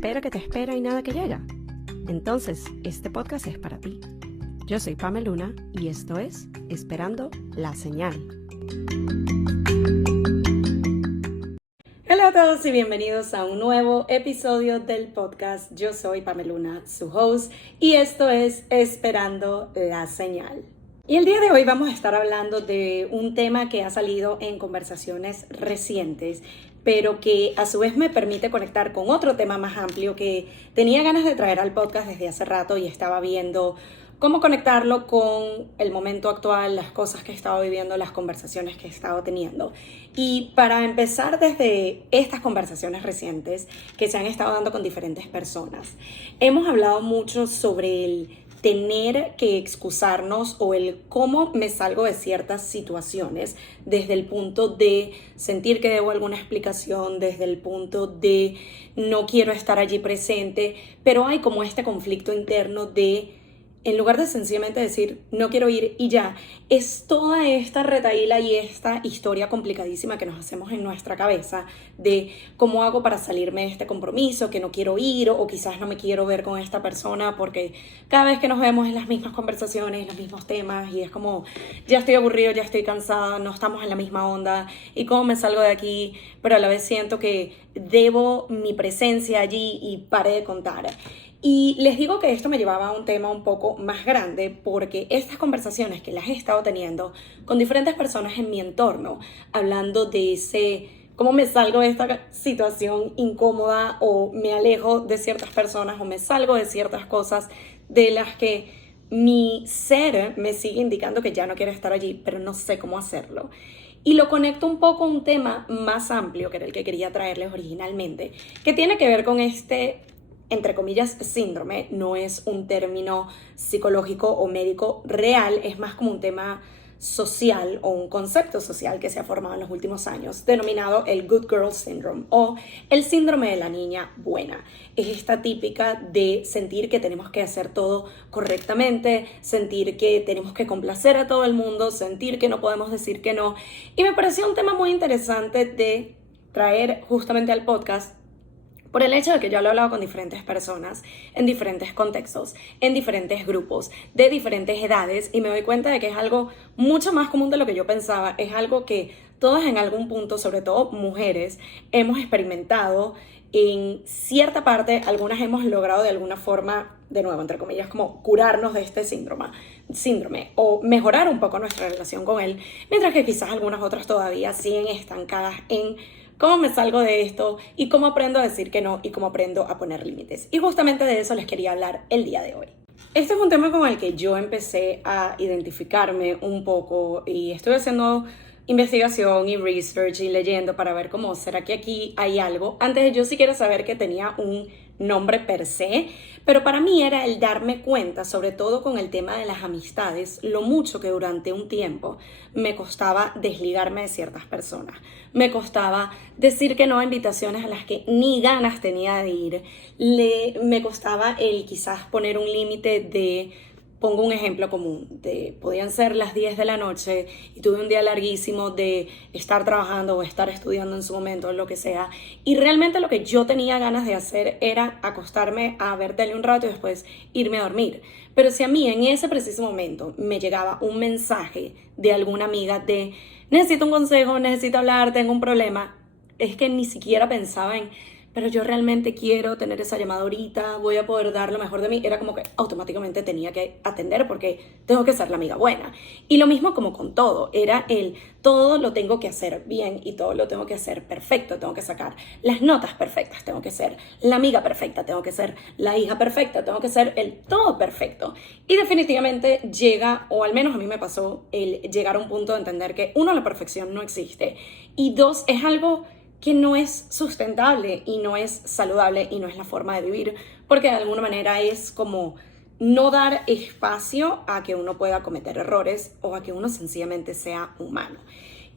espera que te espera y nada que llega? Entonces, este podcast es para ti. Yo soy Pame Luna y esto es Esperando la Señal. Hola a todos y bienvenidos a un nuevo episodio del podcast. Yo soy Pame Luna, su host, y esto es Esperando la Señal. Y el día de hoy vamos a estar hablando de un tema que ha salido en conversaciones recientes, pero que a su vez me permite conectar con otro tema más amplio que tenía ganas de traer al podcast desde hace rato y estaba viendo cómo conectarlo con el momento actual, las cosas que he estado viviendo, las conversaciones que he estado teniendo. Y para empezar desde estas conversaciones recientes que se han estado dando con diferentes personas, hemos hablado mucho sobre el tener que excusarnos o el cómo me salgo de ciertas situaciones desde el punto de sentir que debo alguna explicación, desde el punto de no quiero estar allí presente, pero hay como este conflicto interno de, en lugar de sencillamente decir no quiero ir y ya, es toda esta retahíla y esta historia complicadísima que nos hacemos en nuestra cabeza de cómo hago para salirme de este compromiso, que no quiero ir o quizás no me quiero ver con esta persona porque cada vez que nos vemos en las mismas conversaciones, los mismos temas y es como ya estoy aburrido, ya estoy cansada, no estamos en la misma onda y cómo me salgo de aquí, pero a la vez siento que debo mi presencia allí y paré de contar. Y les digo que esto me llevaba a un tema un poco más grande porque estas conversaciones que las he estado teniendo con diferentes personas en mi entorno, hablando de cómo me salgo de esta situación incómoda o me alejo de ciertas personas o me salgo de ciertas cosas de las que mi ser me sigue indicando que ya no quiero estar allí, pero no sé cómo hacerlo. Y lo conecto un poco a un tema más amplio que era el que quería traerles originalmente, que tiene que ver con entre comillas, síndrome. No es un término psicológico o médico real, es más como un tema social o un concepto social que se ha formado en los últimos años, denominado el Good Girl Syndrome o el síndrome de la niña buena. Es esta típica de sentir que tenemos que hacer todo correctamente, sentir que tenemos que complacer a todo el mundo, sentir que no podemos decir que no. Y me pareció un tema muy interesante de traer justamente al podcast, por el hecho de que yo lo he hablado con diferentes personas, en diferentes contextos, en diferentes grupos, de diferentes edades, y me doy cuenta de que es algo mucho más común de lo que yo pensaba. Es algo que todas en algún punto, sobre todo mujeres, hemos experimentado en cierta parte. Algunas hemos logrado de alguna forma, de nuevo, entre comillas, como curarnos de este síndrome o mejorar un poco nuestra relación con él, mientras que quizás algunas otras todavía siguen estancadas en cómo me salgo de esto y cómo aprendo a decir que no y cómo aprendo a poner límites. Y justamente de eso les quería hablar el día de hoy. Este es un tema con el que yo empecé a identificarme un poco y estoy haciendo investigación y research y leyendo para ver cómo será que aquí hay algo. Antes yo sí quiero saber que tenía un nombre per se, pero para mí era el darme cuenta, sobre todo con el tema de las amistades, lo mucho que durante un tiempo me costaba desligarme de ciertas personas. Me costaba decir que no a invitaciones a las que ni ganas tenía de ir. Me costaba el quizás poner un límite de, pongo un ejemplo común, podían ser las 10 de la noche y tuve un día larguísimo de estar trabajando o estar estudiando en su momento, lo que sea, y realmente lo que yo tenía ganas de hacer era acostarme a ver tele un rato y después irme a dormir. Pero si a mí en ese preciso momento me llegaba un mensaje de alguna amiga de necesito un consejo, necesito hablar, tengo un problema, es que ni siquiera pensaba en pero yo realmente quiero tener esa llamada ahorita, voy a poder dar lo mejor de mí. Era como que automáticamente tenía que atender porque tengo que ser la amiga buena. Y lo mismo como con todo, era todo lo tengo que hacer bien y todo lo tengo que hacer perfecto, tengo que sacar las notas perfectas, tengo que ser la amiga perfecta, tengo que ser la hija perfecta, tengo que ser el todo perfecto. Y definitivamente llega, o al menos a mí me pasó, el llegar a un punto de entender que uno, la perfección no existe y dos, es algo que no es sustentable y no es saludable y no es la forma de vivir, porque de alguna manera es como no dar espacio a que uno pueda cometer errores o a que uno sencillamente sea humano.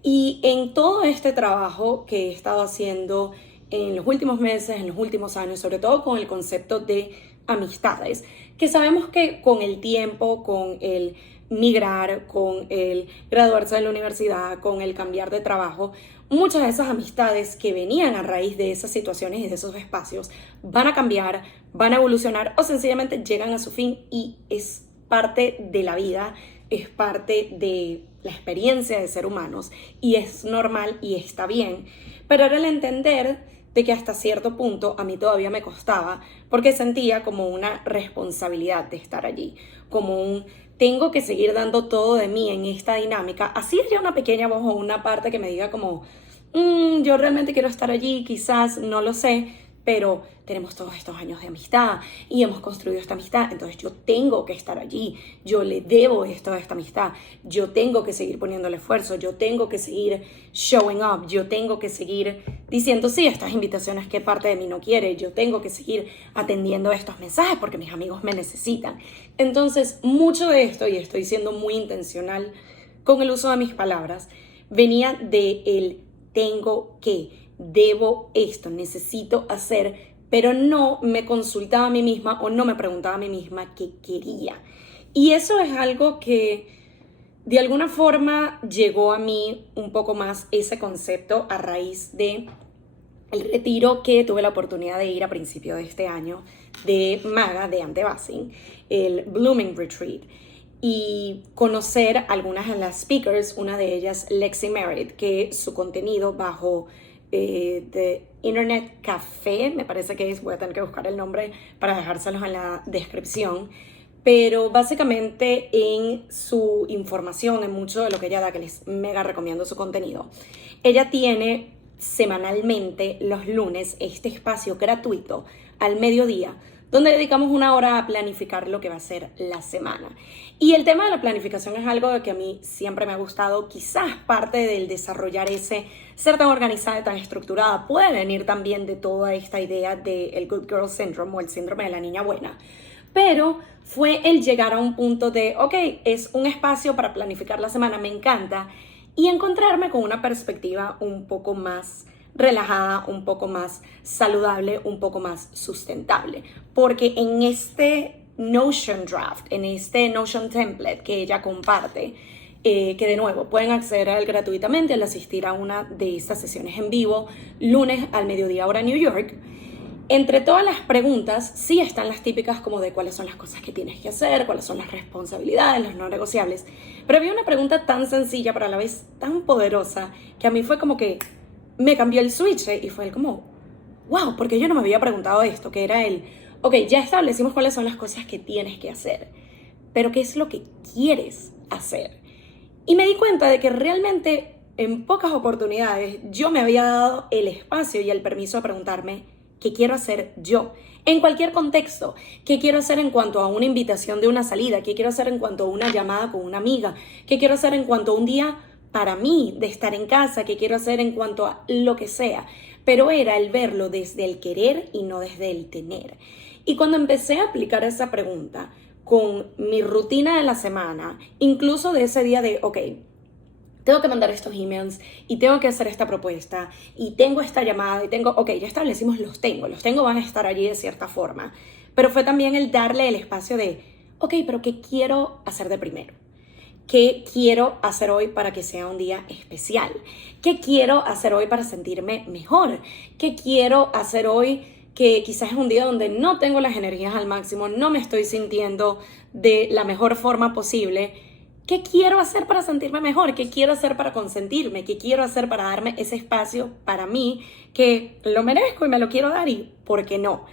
Y en todo este trabajo que he estado haciendo en los últimos meses, en los últimos años, sobre todo con el concepto de amistades, que sabemos que con el tiempo, con el migrar, con el graduarse de la universidad, con el cambiar de trabajo, muchas de esas amistades que venían a raíz de esas situaciones y de esos espacios van a cambiar, van a evolucionar o sencillamente llegan a su fin y es parte de la vida, es parte de la experiencia de ser humanos y es normal y está bien. Pero era el entender de que hasta cierto punto a mí todavía me costaba porque sentía como una responsabilidad de estar allí, como un tengo que seguir dando todo de mí en esta dinámica, así haya una pequeña voz o una parte que me diga como yo realmente quiero estar allí, quizás, no lo sé, pero tenemos todos estos años de amistad y hemos construido esta amistad, entonces yo tengo que estar allí, yo le debo esto a esta amistad, yo tengo que seguir poniéndole esfuerzo, yo tengo que seguir showing up, yo tengo que seguir diciendo sí, estas invitaciones que parte de mí no quiere, yo tengo que seguir atendiendo estos mensajes porque mis amigos me necesitan. Entonces, mucho de esto, y estoy siendo muy intencional con el uso de mis palabras, venía de el tengo que, debo esto, necesito hacer, pero no me consultaba a mí misma o no me preguntaba a mí misma qué quería. Y eso es algo que de alguna forma llegó a mí un poco más ese concepto a raíz de el retiro que tuve la oportunidad de ir a principio de este año de Maga, de Ante Basing, el Blooming Retreat, y conocer algunas de las speakers, una de ellas Lexi Merritt, que su contenido bajo The Internet Café, me parece que es, voy a tener que buscar el nombre para dejárselos en la descripción, pero básicamente en su información, en mucho de lo que ella da, que les mega recomiendo su contenido, ella tiene semanalmente los lunes este espacio gratuito al mediodía donde dedicamos una hora a planificar lo que va a ser la semana. Y el tema de la planificación es algo que a mí siempre me ha gustado. Quizás parte del desarrollar ese ser tan organizada y tan estructurada puede venir también de toda esta idea del Good Girl Syndrome o el síndrome de la niña buena. Pero fue el llegar a un punto de, ok, es un espacio para planificar la semana, me encanta, y encontrarme con una perspectiva un poco más relajada, un poco más saludable, un poco más sustentable. Porque en este Notion Draft, en este Notion Template que ella comparte, que de nuevo pueden acceder a él gratuitamente al asistir a una de estas sesiones en vivo, lunes al mediodía hora New York. Entre todas las preguntas, sí están las típicas como de cuáles son las cosas que tienes que hacer, cuáles son las responsabilidades, los no negociables. Pero había una pregunta tan sencilla, pero a la vez tan poderosa, que a mí fue como que me cambió el switch y fue como, wow, porque yo no me había preguntado esto, que era ok, ya establecimos cuáles son las cosas que tienes que hacer, pero ¿qué es lo que quieres hacer? Y me di cuenta de que realmente en pocas oportunidades yo me había dado el espacio y el permiso de preguntarme qué quiero hacer yo, en cualquier contexto, qué quiero hacer en cuanto a una invitación de una salida, qué quiero hacer en cuanto a una llamada con una amiga, qué quiero hacer en cuanto a un día para mí de estar en casa, qué quiero hacer en cuanto a lo que sea, pero era el verlo desde el querer y no desde el tener. Y cuando empecé a aplicar esa pregunta con mi rutina de la semana, incluso de ese día de, ok, tengo que mandar estos emails y tengo que hacer esta propuesta y tengo esta llamada y tengo, ok, ya establecimos los tengo, van a estar allí de cierta forma, pero fue también el darle el espacio de, ok, pero ¿qué quiero hacer de primero? ¿Qué quiero hacer hoy para que sea un día especial? ¿Qué quiero hacer hoy para sentirme mejor? ¿Qué quiero hacer hoy que quizás es un día donde no tengo las energías al máximo, no me estoy sintiendo de la mejor forma posible? ¿Qué quiero hacer para sentirme mejor? ¿Qué quiero hacer para consentirme? ¿Qué quiero hacer para darme ese espacio para mí que lo merezco y me lo quiero dar y por qué no?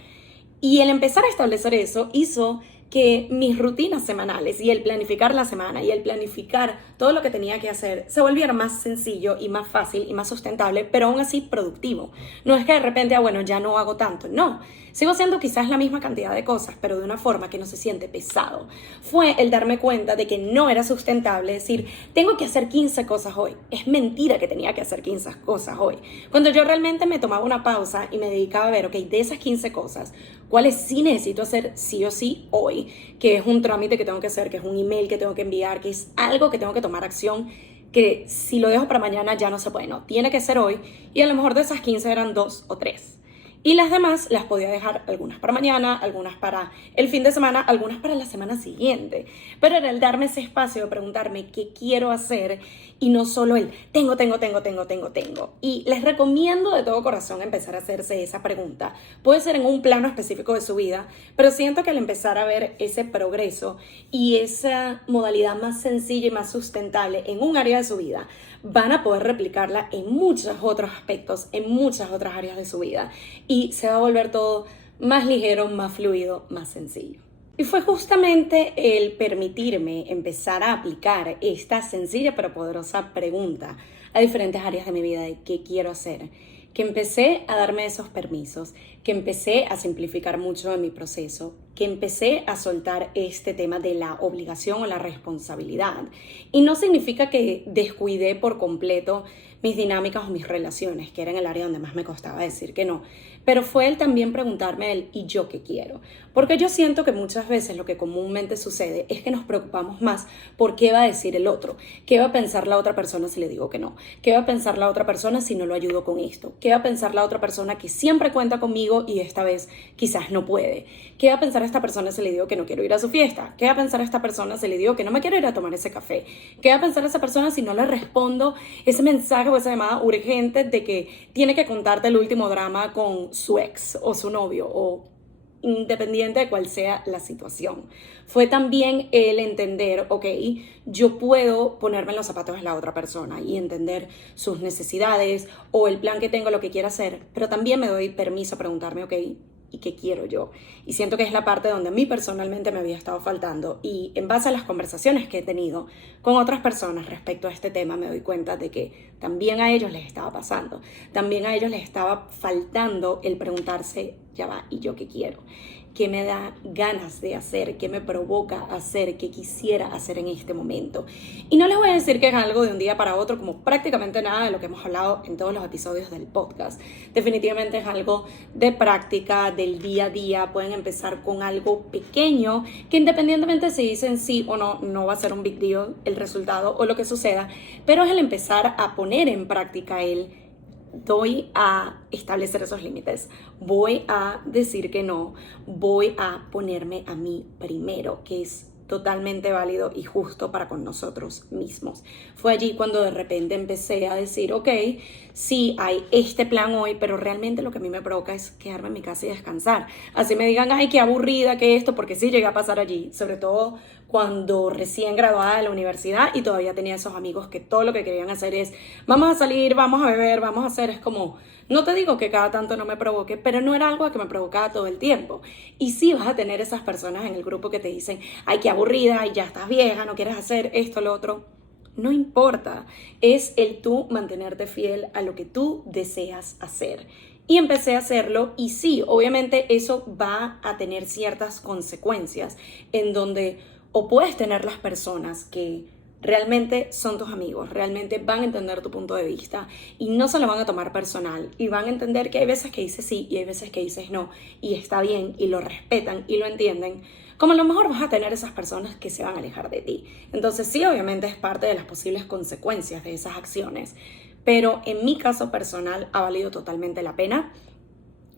Y el empezar a establecer eso hizo que mis rutinas semanales y el planificar la semana y el planificar todo lo que tenía que hacer se volviera más sencillo y más fácil y más sustentable, pero aún así productivo. No es que de repente, bueno, ya no hago tanto. No, sigo haciendo quizás la misma cantidad de cosas, pero de una forma que no se siente pesado. Fue el darme cuenta de que no era sustentable decir, tengo que hacer 15 cosas hoy. Es mentira que tenía que hacer 15 cosas hoy. Cuando yo realmente me tomaba una pausa y me dedicaba a ver, ok, de esas 15 cosas, ¿cuáles sí necesito hacer sí o sí hoy? Que es un trámite que tengo que hacer, que es un email que tengo que enviar, que es algo que tengo que tomar acción, que si lo dejo para mañana ya no se puede, no, tiene que ser hoy, y a lo mejor de esas 15 eran 2 o 3. Y las demás las podía dejar algunas para mañana, algunas para el fin de semana, algunas para la semana siguiente. Pero era el darme ese espacio de preguntarme qué quiero hacer y no solo el tengo. Y les recomiendo de todo corazón empezar a hacerse esa pregunta. Puede ser en un plano específico de su vida, pero siento que al empezar a ver ese progreso y esa modalidad más sencilla y más sustentable en un área de su vida, van a poder replicarla en muchos otros aspectos, en muchas otras áreas de su vida. Y se va a volver todo más ligero, más fluido, más sencillo. Y fue justamente el permitirme empezar a aplicar esta sencilla pero poderosa pregunta a diferentes áreas de mi vida de qué quiero hacer, que empecé a darme esos permisos, que empecé a simplificar mucho de mi proceso, que empecé a soltar este tema de la obligación o la responsabilidad. Y no significa que descuidé por completo mis dinámicas o mis relaciones, que era en el área donde más me costaba decir que no. Pero fue el también preguntarme el ¿y yo qué quiero? Porque yo siento que muchas veces lo que comúnmente sucede es que nos preocupamos más por qué va a decir el otro, qué va a pensar la otra persona si le digo que no, qué va a pensar la otra persona si no lo ayudo con esto, qué va a pensar la otra persona que siempre cuenta conmigo y esta vez quizás no puede, qué va a pensar esta persona si le digo que no quiero ir a su fiesta, qué va a pensar esta persona si le digo que no me quiero ir a tomar ese café, qué va a pensar esa persona si no le respondo ese mensaje o esa llamada urgente de que tiene que contarte el último drama con su ex o su novio o independiente de cuál sea la situación. Fue también el entender, ok, yo puedo ponerme en los zapatos de la otra persona y entender sus necesidades o el plan que tengo, lo que quiera hacer, pero también me doy permiso a preguntarme, ok, ¿y qué quiero yo? Y siento que es la parte donde a mí personalmente me había estado faltando y en base a las conversaciones que he tenido con otras personas respecto a este tema me doy cuenta de que también a ellos les estaba pasando, también a ellos les estaba faltando el preguntarse, ya va, ¿y yo qué quiero? ¿Qué me da ganas de hacer? ¿Qué me provoca hacer? ¿Qué quisiera hacer en este momento? Y no les voy a decir que es algo de un día para otro, como prácticamente nada de lo que hemos hablado en todos los episodios del podcast. Definitivamente es algo de práctica, del día a día. Pueden empezar con algo pequeño, que independientemente si dicen sí o no, no va a ser un big deal el resultado o lo que suceda, pero es el empezar a poner en práctica voy a establecer esos límites, voy a decir que no, voy a ponerme a mí primero, que es totalmente válido y justo para con nosotros mismos. Fue allí cuando de repente empecé a decir, ok, sí, hay este plan hoy, pero realmente lo que a mí me provoca es quedarme en mi casa y descansar. Así me digan, ay, qué aburrida que esto, porque sí llegué a pasar allí, sobre todo cuando recién graduada de la universidad y todavía tenía esos amigos que todo lo que querían hacer es, vamos a salir, vamos a beber, vamos a hacer, es como, no te digo que cada tanto no me provoque, pero no era algo que me provocaba todo el tiempo. Y sí vas a tener esas personas en el grupo que te dicen, ay, qué aburrida, ay, ya estás vieja, no quieres hacer esto, lo otro. No importa, es el tú mantenerte fiel a lo que tú deseas hacer. Y empecé a hacerlo y sí, obviamente eso va a tener ciertas consecuencias en donde o puedes tener las personas que realmente son tus amigos, realmente van a entender tu punto de vista y no se lo van a tomar personal y van a entender que hay veces que dices sí y hay veces que dices no y está bien y lo respetan y lo entienden, como a lo mejor vas a tener esas personas que se van a alejar de ti. Entonces sí, obviamente es parte de las posibles consecuencias de esas acciones, pero en mi caso personal ha valido totalmente la pena.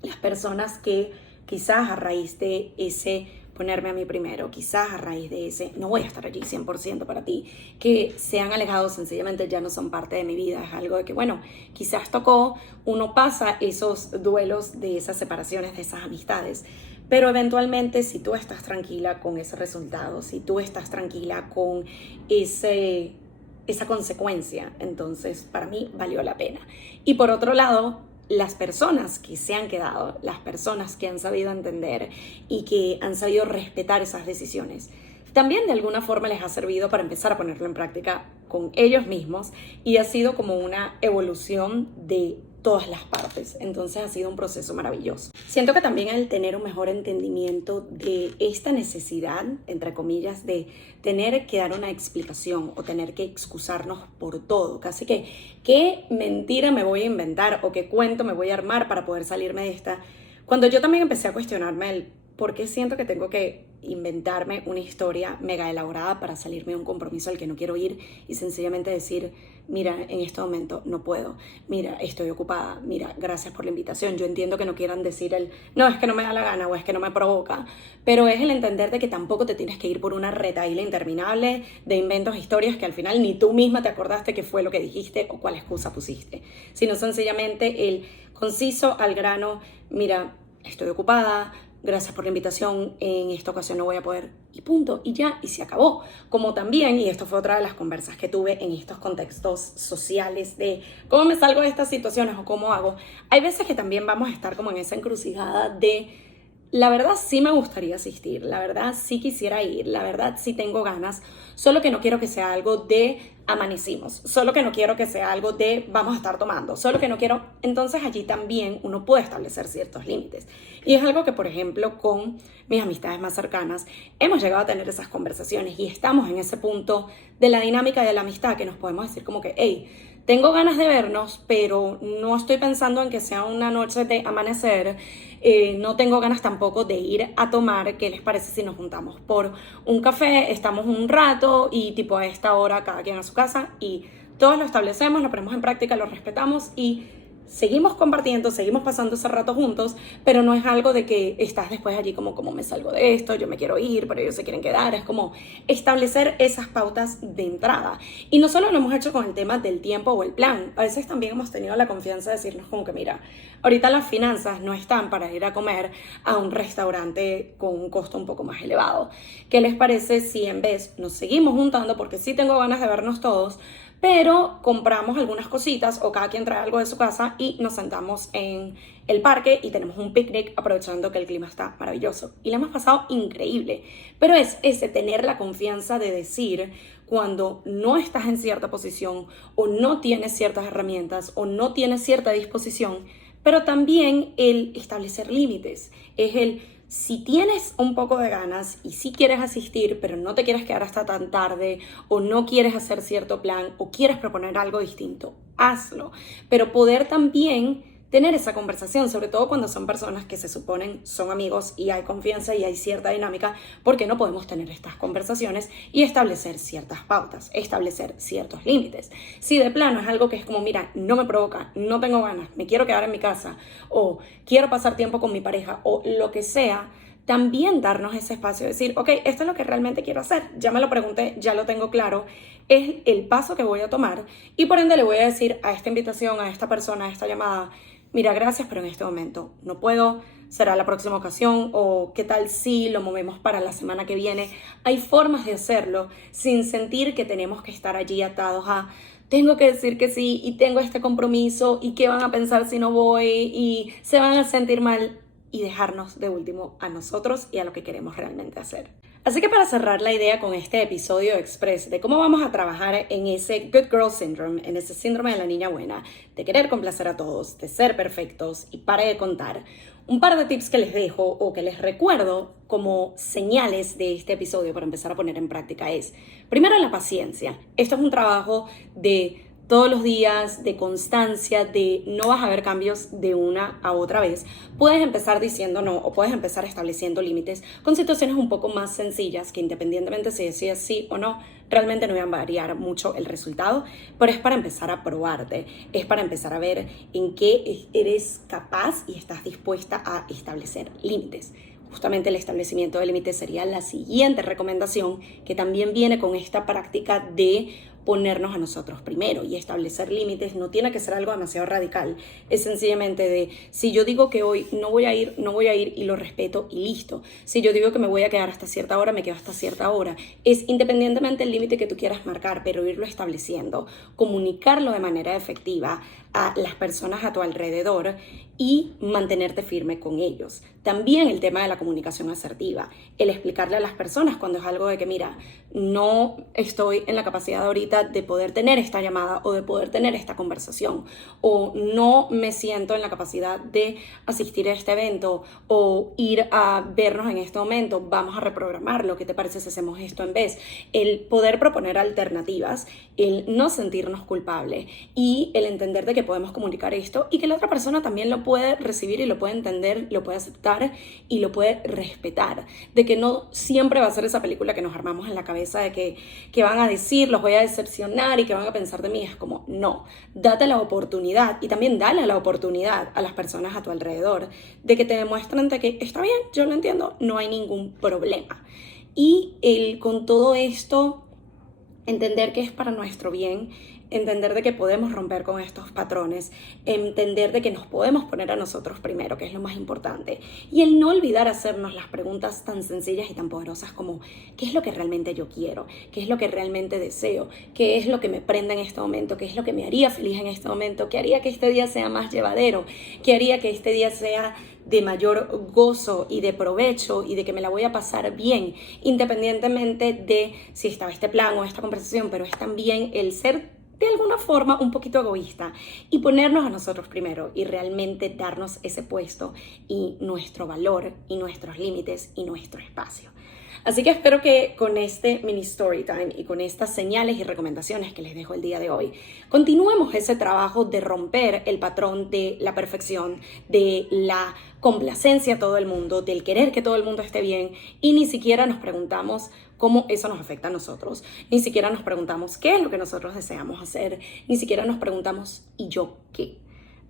Las personas que quizás a raíz de ese ponerme a mí primero, quizás a raíz de ese no voy a estar allí 100% para ti, que se han alejado sencillamente ya no son parte de mi vida, es algo de que bueno, quizás tocó, uno pasa esos duelos de esas separaciones, de esas amistades, pero eventualmente si tú estás tranquila con ese resultado, si tú estás tranquila con esa consecuencia, entonces para mí valió la pena. Y por otro lado, las personas que se han quedado, las personas que han sabido entender y que han sabido respetar esas decisiones, también de alguna forma les ha servido para empezar a ponerlo en práctica con ellos mismos y ha sido como una evolución de todas las partes. Entonces ha sido un proceso maravilloso. Siento que también el tener un mejor entendimiento de esta necesidad, entre comillas, de tener que dar una explicación o tener que excusarnos por todo. Casi que, ¿qué mentira me voy a inventar o qué cuento me voy a armar para poder salirme de esta? Cuando yo también empecé a cuestionarme el ¿por qué siento que tengo que inventarme una historia mega elaborada para salirme de un compromiso al que no quiero ir y sencillamente decir, mira, en este momento no puedo, mira, estoy ocupada, mira, gracias por la invitación? Yo entiendo que no quieran decir no, es que no me da la gana o es que no me provoca, pero es el entender de que tampoco te tienes que ir por una retahíla interminable de inventos, historias que al final ni tú misma te acordaste qué fue lo que dijiste o cuál excusa pusiste, sino sencillamente el conciso al grano, mira, estoy ocupada, gracias por la invitación, en esta ocasión no voy a poder, y punto, y ya, y se acabó. Como también, y esto fue otra de las conversas que tuve en estos contextos sociales de cómo me salgo de estas situaciones o cómo hago, hay veces que también vamos a estar como en esa encrucijada de, la verdad sí me gustaría asistir, la verdad sí quisiera ir, la verdad sí tengo ganas, solo que no quiero que sea algo de amanecimos, solo que no quiero que sea algo de vamos a estar tomando, solo que no quiero. Entonces allí también uno puede establecer ciertos límites. Y es algo que, por ejemplo, con mis amistades más cercanas hemos llegado a tener esas conversaciones y estamos en ese punto de la dinámica de la amistad que nos podemos decir como que, hey, tengo ganas de vernos, pero no estoy pensando en que sea una noche de amanecer, no tengo ganas tampoco de ir a tomar. ¿Qué les parece si nos juntamos por un café, estamos un rato y tipo a esta hora cada quien a su casa y todos lo establecemos, lo ponemos en práctica, lo respetamos y seguimos compartiendo, seguimos pasando ese rato juntos, pero no es algo de que estás después allí como me salgo de esto, yo me quiero ir, pero ellos se quieren quedar? Es como establecer esas pautas de entrada. Y no solo lo hemos hecho con el tema del tiempo o el plan, a veces también hemos tenido la confianza de decirnos como que mira, ahorita las finanzas no están para ir a comer a un restaurante con un costo un poco más elevado. ¿Qué les parece si en vez nos seguimos juntando, porque sí tengo ganas de vernos todos, pero compramos algunas cositas o cada quien trae algo de su casa y nos sentamos en el parque y tenemos un picnic aprovechando que el clima está maravilloso? Y le hemos pasado increíble. Pero es ese tener la confianza de decir cuando no estás en cierta posición o no tienes ciertas herramientas o no tienes cierta disposición, pero también el establecer límites. Es el si tienes un poco de ganas y si quieres asistir, pero no te quieres quedar hasta tan tarde o no quieres hacer cierto plan o quieres proponer algo distinto, hazlo. Pero poder también tener esa conversación, sobre todo cuando son personas que se suponen son amigos y hay confianza y hay cierta dinámica, porque no podemos tener estas conversaciones y establecer ciertas pautas, establecer ciertos límites. Si de plano es algo que es como, mira, no me provoca, no tengo ganas, me quiero quedar en mi casa o quiero pasar tiempo con mi pareja o lo que sea, también darnos ese espacio de decir, ok, esto es lo que realmente quiero hacer, ya me lo pregunté, ya lo tengo claro, es el paso que voy a tomar y por ende le voy a decir a esta invitación, a esta persona, a esta llamada, mira, gracias, pero en este momento no puedo, será la próxima ocasión o qué tal si lo movemos para la semana que viene. Hay formas de hacerlo sin sentir que tenemos que estar allí atados a tengo que decir que sí y tengo este compromiso y qué van a pensar si no voy y se van a sentir mal, y dejarnos de último a nosotros y a lo que queremos realmente hacer. Así que para cerrar la idea con este episodio express de cómo vamos a trabajar en ese Good Girl Syndrome, en ese síndrome de la niña buena, de querer complacer a todos, de ser perfectos y para de contar, un par de tips que les dejo o que les recuerdo como señales de este episodio para empezar a poner en práctica es, primero, la paciencia. Esto es un trabajo de todos los días, de constancia, de no vas a ver cambios de una a otra vez. Puedes empezar diciendo no o puedes empezar estableciendo límites con situaciones un poco más sencillas que independientemente si decides sí o no, realmente no van a variar mucho el resultado, pero es para empezar a probarte, es para empezar a ver en qué eres capaz y estás dispuesta a establecer límites. Justamente el establecimiento de límites sería la siguiente recomendación que también viene con esta práctica de ponernos a nosotros primero, y establecer límites no tiene que ser algo demasiado radical, es sencillamente de si yo digo que hoy no voy a ir y lo respeto y listo. Si yo digo que me voy a quedar hasta cierta hora, me quedo hasta cierta hora. Es independientemente del límite que tú quieras marcar, pero irlo estableciendo, comunicarlo de manera efectiva a las personas a tu alrededor y mantenerte firme con ellos. También el tema de la comunicación asertiva, el explicarle a las personas cuando es algo de que mira, no estoy en la capacidad ahorita ahorita de poder tener esta llamada o de poder tener esta conversación, o no me siento en la capacidad de asistir a este evento o ir a vernos en este momento, vamos a reprogramarlo, ¿qué te parece si hacemos esto en vez? El poder proponer alternativas, el no sentirnos culpables y el entender de que podemos comunicar esto y que la otra persona también lo puede recibir y lo puede entender, lo puede aceptar y lo puede respetar, de que no siempre va a ser esa película que nos armamos en la cabeza de que van a decir, los voy a decepcionar y que van a pensar de mí. Es como, no, date la oportunidad y también dale la oportunidad a las personas a tu alrededor de que te demuestren de que está bien, yo lo entiendo, no hay ningún problema. Y con todo esto, entender que es para nuestro bien, entender de que podemos romper con estos patrones, entender de que nos podemos poner a nosotros primero, que es lo más importante, y el no olvidar hacernos las preguntas tan sencillas y tan poderosas como ¿qué es lo que realmente yo quiero? ¿Qué es lo que realmente deseo? ¿Qué es lo que me prende en este momento? ¿Qué es lo que me haría feliz en este momento? ¿Qué haría que este día sea más llevadero? ¿Qué haría que este día sea de mayor gozo y de provecho y de que me la voy a pasar bien, independientemente de si estaba este plan o esta conversación? Pero es también el ser de alguna forma un poquito egoísta y ponernos a nosotros primero y realmente darnos ese puesto y nuestro valor y nuestros límites y nuestro espacio. Así que espero que con este mini story time y con estas señales y recomendaciones que les dejo el día de hoy, continuemos ese trabajo de romper el patrón de la perfección, de la complacencia a todo el mundo, del querer que todo el mundo esté bien y ni siquiera nos preguntamos cómo eso nos afecta a nosotros, ni siquiera nos preguntamos qué es lo que nosotros deseamos hacer, ni siquiera nos preguntamos ¿y yo qué?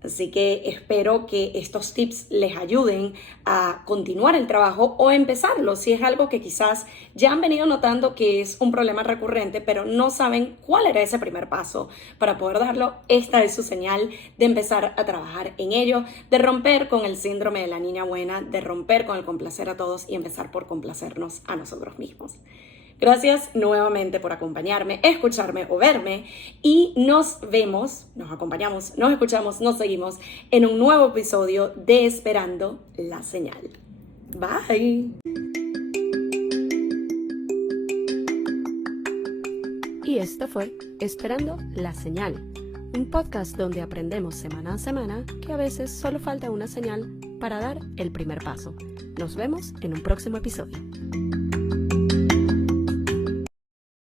Así que espero que estos tips les ayuden a continuar el trabajo o empezarlo si es algo que quizás ya han venido notando que es un problema recurrente, pero no saben cuál era ese primer paso para poder darlo. Esta es su señal de empezar a trabajar en ello, de romper con el síndrome de la niña buena, de romper con el complacer a todos y empezar por complacernos a nosotros mismos. Gracias nuevamente por acompañarme, escucharme o verme y nos vemos, nos acompañamos, nos escuchamos, nos seguimos en un nuevo episodio de Esperando la Señal. Bye. Y esto fue Esperando la Señal, un podcast donde aprendemos semana a semana que a veces solo falta una señal para dar el primer paso. Nos vemos en un próximo episodio.